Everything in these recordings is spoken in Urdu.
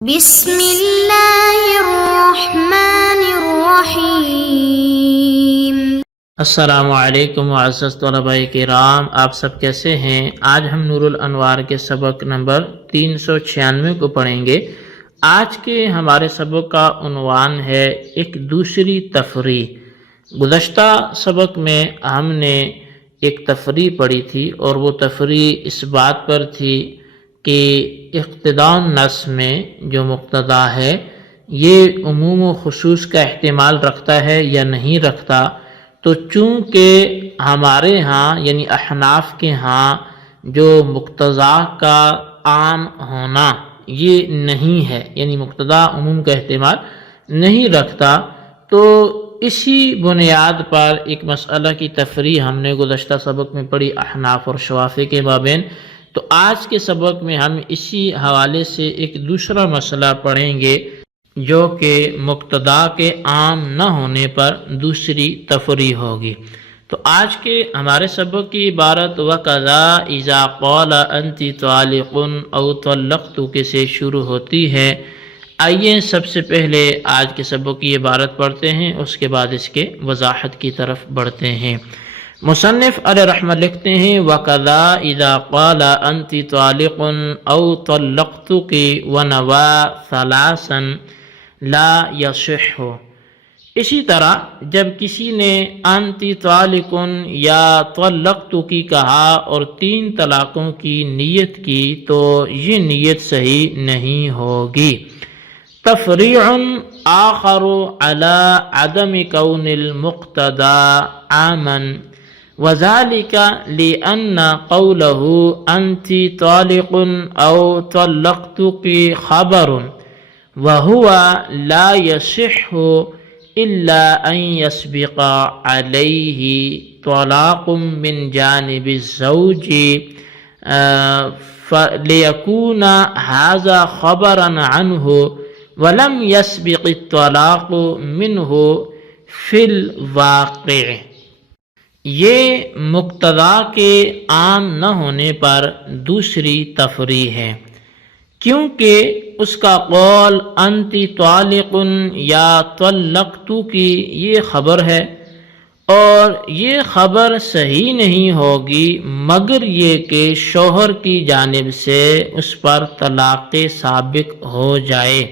بسم اللہ الرحمن الرحیم۔ السلام علیکم معزز طلباء کرام، آپ سب کیسے ہیں؟ آج ہم نور الانوار کے سبق نمبر 396 کو پڑھیں گے۔ آج کے ہمارے سبق کا عنوان ہے ایک دوسری تفریح۔ گزشتہ سبق میں ہم نے ایک تفریح پڑھی تھی اور وہ تفریح اس بات پر تھی کہ اقتداء النص میں جو مقتدا ہے یہ عموم و خصوص کا احتمال رکھتا ہے یا نہیں رکھتا، تو چونکہ ہمارے ہاں یعنی احناف کے ہاں جو مقتضا کا عام ہونا یہ نہیں ہے، یعنی مقتضا عموم کا احتمال نہیں رکھتا، تو اسی بنیاد پر ایک مسئلہ کی تفریح ہم نے گزشتہ سبق میں پڑھی احناف اور شوافی کے مابین۔ تو آج کے سبق میں ہم اسی حوالے سے ایک دوسرا مسئلہ پڑھیں گے جو کہ مقتدا کے عام نہ ہونے پر دوسری تفریح ہوگی۔ تو آج کے ہمارے سبق کی عبارت وَقَذَا إِذَا قَالَ أَنْتِ طَالِقٌ أَوْ طَلَّقْتُكِ سے شروع ہوتی ہے۔ آئیے سب سے پہلے آج کے سبق کی عبارت پڑھتے ہیں، اس کے بعد اس کے وضاحت کی طرف بڑھتے ہیں۔ مصنف علیہ رحمہ لکھتے ہیں وَقَذَا إِذَا قَالَ أَنْتِ طَالِقٌ أَوْ طَلَّقْتُكِ وَنَوَى ثَلَاثًا لَا يَصِحُّ۔ اسی طرح جب کسی نے أَنْتِ طَالِقٌ یا طَلَّقْتُكِ کہا اور 3 طلاقوں کی نیت کی تو یہ نیت صحیح نہیں ہوگی۔ تفریع آخر على عدم كون المقتدى عاما وذلك لأن قوله أنت طالق أو طلقتك خبر وهو لا يصح إلا أن يسبق عليه طلاق من جانب الزوج فليكون هذا خبرا عنه ولم يسبق الطلاق منه في الواقع۔ یہ مقتدا کے عام نہ ہونے پر دوسری تفریح ہے، کیونکہ اس کا قول انت طالق یا طلقتو کی یہ خبر ہے اور یہ خبر صحیح نہیں ہوگی مگر یہ کہ شوہر کی جانب سے اس پر طلاق سابق ہو جائے،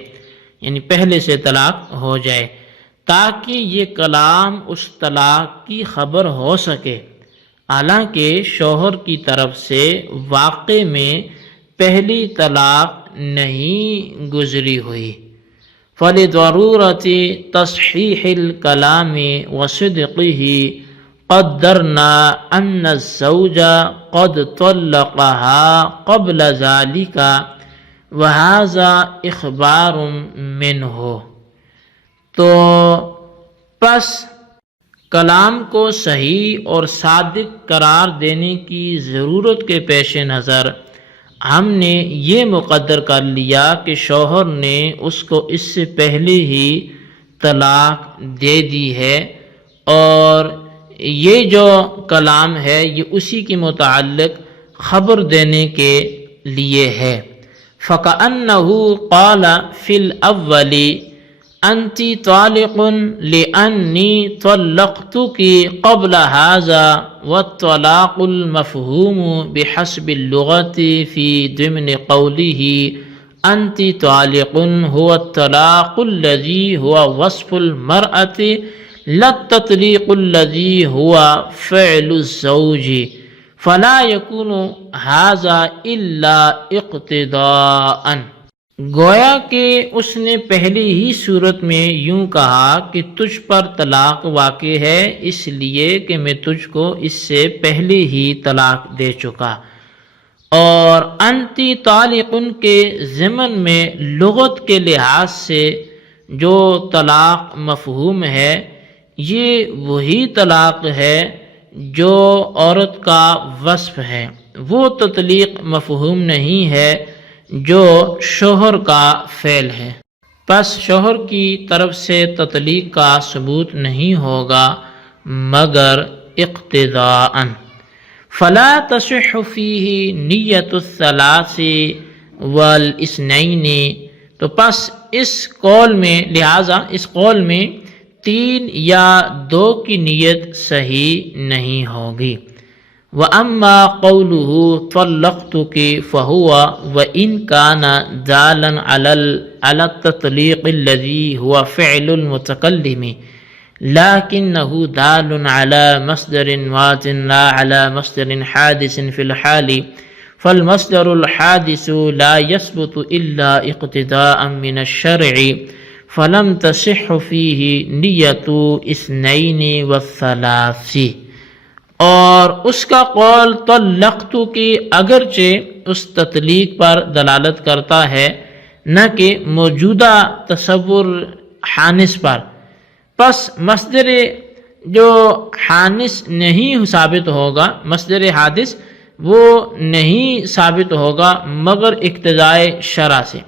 یعنی پہلے سے طلاق ہو جائے، تاکہ یہ کلام اس طلاق کی خبر ہو سکے، حالانکہ شوہر کی طرف سے واقع میں پہلی طلاق نہیں گزری ہوئی۔ فَلِضَرُورَةِ تَصْحِيحِ الْكَلَامِ وَصِدْقِهِ قَدَّرْنَا أَنَّ الزَّوْجَ قَدْ طَلَّقَهَا قَبْلَ ذَلِكَ وَهَذَا إِخْبَارٌ مِّنْهُ۔ تو پس کلام کو صحیح اور صادق قرار دینے کی ضرورت کے پیش نظر ہم نے یہ مقدر کر لیا کہ شوہر نے اس کو اس سے پہلے ہی طلاق دے دی ہے اور یہ جو کلام ہے یہ اسی کے متعلق خبر دینے کے لیے ہے۔ فَكَأَنَّهُ قَالَ فِي الْأَوَّلِ أنت طالق لأني طلقتك قبل هذا، والطلاق المفهوم بحسب اللغة في ضمن قوله أنت طالق هو الطلاق الذي هو وصف المرأة لا التطليق الذي هو فعل الزوج، فلا يكون هذا إلا اقتداءً۔ گویا کہ اس نے پہلی ہی صورت میں یوں کہا کہ تجھ پر طلاق واقع ہے اس لیے کہ میں تجھ کو اس سے پہلے ہی طلاق دے چکا، اور انتی طالقن کے ضمن میں لغت کے لحاظ سے جو طلاق مفہوم ہے یہ وہی طلاق ہے جو عورت کا وصف ہے، وہ تطلیق مفہوم نہیں ہے جو شوہر کا فعل ہے، پس شوہر کی طرف سے تطلیق کا ثبوت نہیں ہوگا مگر اقتداءً۔ فلا تصح فيه نیت الثلاث والاثنین تو پس اس قول میں لہٰذا اس قول میں 3 یا 2 کی نیت صحیح نہیں ہوگی۔ وَأَمَّا قَوْلُهُ طَلَّقْتُكِ فَهُوَ وَإِنْ كَانَ دَالًا عَلَى التَّطْلِيقِ الَّذِي هُوَ فِعْلُ الْمُتَكَلِّمِ لكنه دال على مصدر وات لا على مصدر حادث في الحال فالمصدر الحادث لا يثبت إلا اقتداء من الشرع فلم تصح فيه نية اثنين والثلاث۔ اور اس کا قول طلقت کی اگرچہ اس تطلیق پر دلالت کرتا ہے نہ کہ موجودہ تصور حانث پر، پس مصدر جو حانث نہیں ثابت ہوگا، مصدر حادث وہ نہیں ثابت ہوگا مگر اقتضائے شرع سے،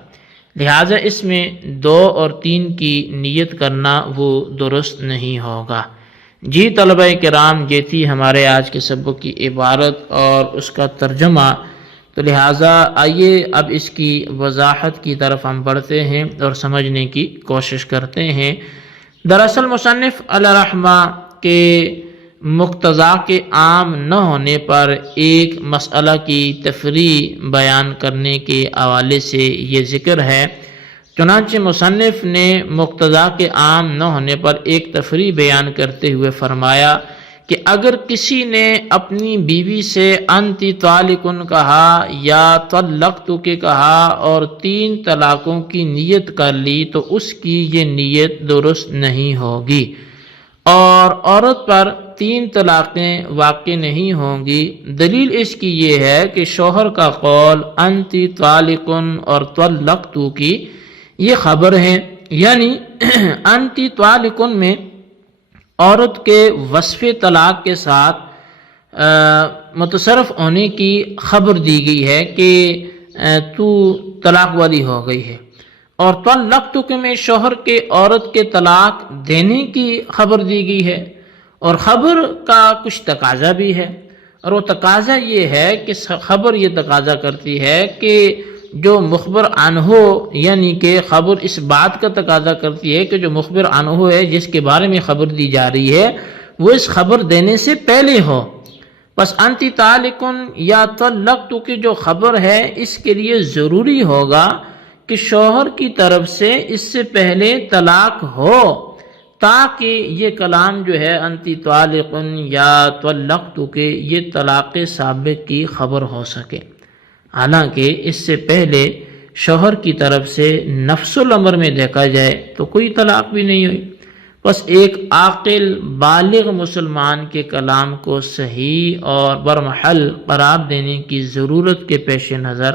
لہٰذا اس میں 2 اور 3 کی نیت کرنا وہ درست نہیں ہوگا۔ جی طلبہ کرام، یہ تھی ہمارے آج کے سبق کی عبارت اور اس کا ترجمہ۔ تو لہٰذا آئیے اب اس کی وضاحت کی طرف ہم بڑھتے ہیں اور سمجھنے کی کوشش کرتے ہیں۔ دراصل مصنف علیہ رحمہ کے مقتضا کے عام نہ ہونے پر ایک مسئلہ کی تفریع بیان کرنے کے حوالے سے یہ ذکر ہے۔ چنانچہ مصنف نے مقتضا کے عام نہ ہونے پر ایک تفریع بیان کرتے ہوئے فرمایا کہ اگر کسی نے اپنی بیوی سے انتی طالقن کہا یا طلقتک کہا اور 3 طلاقوں کی نیت کر لی تو اس کی یہ نیت درست نہیں ہوگی، اور عورت پر 3 طلاقیں واقع نہیں ہوں گی۔ دلیل اس کی یہ ہے کہ شوہر کا قول انتی طالقن اور طلقتک یہ خبر ہیں، یعنی انتی طالقن میں عورت کے وصف طلاق کے ساتھ متصرف ہونے کی خبر دی گئی ہے کہ تو طلاق والی ہو گئی ہے، اور طلقتک میں شوہر کے عورت کے طلاق دینے کی خبر دی گئی ہے، اور خبر کا کچھ تقاضا بھی ہے، اور وہ تقاضا یہ ہے کہ خبر یہ تقاضا کرتی ہے کہ جو مخبر عنہ، یعنی کہ خبر اس بات کا تقاضا کرتی ہے کہ جو مخبر عنہ ہے جس کے بارے میں خبر دی جا رہی ہے وہ اس خبر دینے سے پہلے ہو۔ پس انتی طالقن یا طلقتک کی جو خبر ہے اس کے لیے ضروری ہوگا کہ شوہر کی طرف سے اس سے پہلے طلاق ہو، تاکہ یہ کلام جو ہے انتی طالقن یا طلقتک یہ طلاق سابق کی خبر ہو سکے۔ حالانکہ اس سے پہلے شوہر کی طرف سے نفس الامر میں دیکھا جائے تو کوئی طلاق بھی نہیں ہوئی۔ بس ایک عاقل بالغ مسلمان کے کلام کو صحیح اور برمحل قرار دینے کی ضرورت کے پیش نظر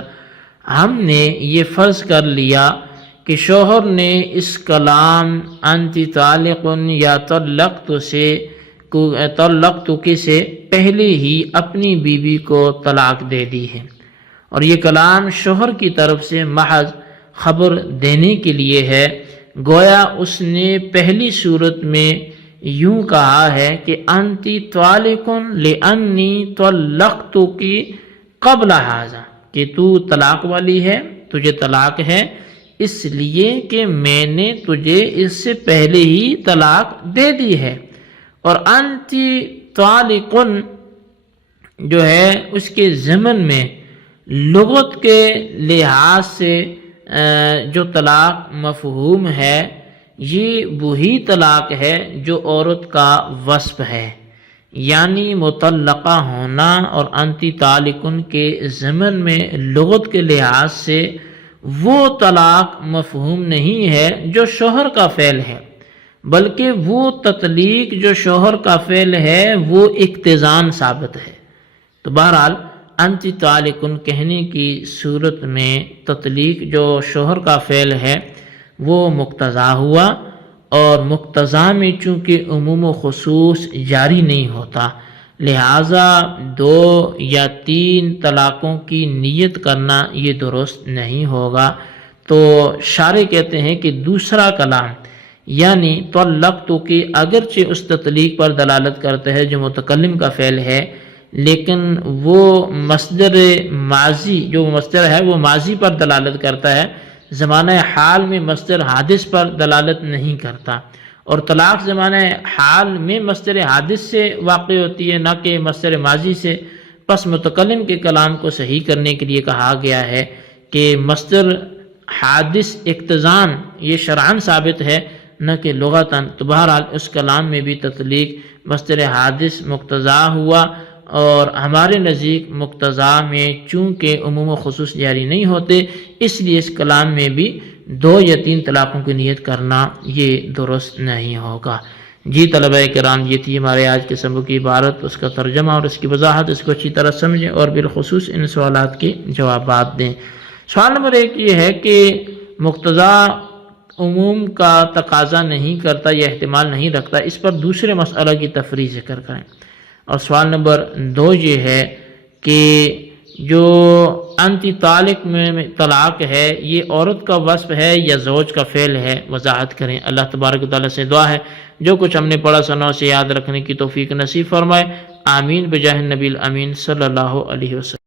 ہم نے یہ فرض کر لیا کہ شوہر نے اس کلام انتی طالقن یا طلقتک سے پہلے ہی اپنی بیوی کو طلاق دے دی ہے، اور یہ کلام شوہر کی طرف سے محض خبر دینے کے لیے ہے، گویا اس نے پہلی صورت میں یوں کہا ہے کہ انتی طالقن لانی طلقتک قبل ھذا، کہ تو طلاق والی ہے، تجھے طلاق ہے اس لیے کہ میں نے تجھے اس سے پہلے ہی طلاق دے دی ہے، اور انتی طالقن جو ہے اس کے ضمن میں لغت کے لحاظ سے جو طلاق مفہوم ہے یہ وہی طلاق ہے جو عورت کا وصف ہے، یعنی مطلقہ ہونا، اور انتی طالقن کے ضمن میں لغت کے لحاظ سے وہ طلاق مفہوم نہیں ہے جو شوہر کا فعل ہے، بلکہ وہ تطلیق جو شوہر کا فعل ہے وہ اقتضان ثابت ہے۔ تو بہرحال انتی طالقن کہنے کی صورت میں تطلیق جو شوہر کا فعل ہے وہ مقتضا ہوا، اور مقتضا میں چونکہ عموم و خصوص جاری نہیں ہوتا، لہٰذا 2 یا 3 طلاقوں کی نیت کرنا یہ درست نہیں ہوگا۔ تو شارح کہتے ہیں کہ دوسرا کلام یعنی طلقتک اگرچہ اس تطلیق پر دلالت کرتا ہے جو متکلم کا فعل ہے، لیکن وہ مصدر ماضی جو مصدر ہے وہ ماضی پر دلالت کرتا ہے، زمانہ حال میں مصدر حادث پر دلالت نہیں کرتا، اور طلاق زمانہ حال میں مصدر حادث سے واقع ہوتی ہے، نہ کہ مصدر ماضی سے۔ پس متکلم کے کلام کو صحیح کرنے کے لیے کہا گیا ہے کہ مصدر حادث اقتضان یہ شرعاً ثابت ہے نہ کہ لغتاً، تو بہرحال اس کلام میں بھی تطلیق مصدر حادث مقتضا ہوا، اور ہمارے نزدیک مقتضا میں چونکہ عموم و خصوص جاری نہیں ہوتے، اس لیے اس کلام میں بھی 2 یا 3 طلاقوں کی نیت کرنا یہ درست نہیں ہوگا۔ جی طلبہ کرام، یہ تھی ہمارے آج کے سبق کی عبارت، اس کا ترجمہ اور اس کی وضاحت، اس کو اچھی طرح سمجھیں اور بالخصوص ان سوالات کے جوابات دیں۔ سوال نمبر 1 یہ ہے کہ مقتضا عموم کا تقاضا نہیں کرتا یا احتمال نہیں رکھتا، اس پر دوسرے مسئلہ کی تفریح ذکر کریں۔ اور سوال نمبر 2 یہ ہے کہ جو انتی طالق میں طلاق ہے یہ عورت کا وصف ہے یا زوج کا فعل ہے، وضاحت کریں۔ اللہ تبارک و تعالیٰ سے دعا ہے جو کچھ ہم نے پڑھا سنا اسے یاد رکھنے کی توفیق نصیب فرمائے، آمین بجاہ النبی الامین صلی اللہ علیہ وسلم۔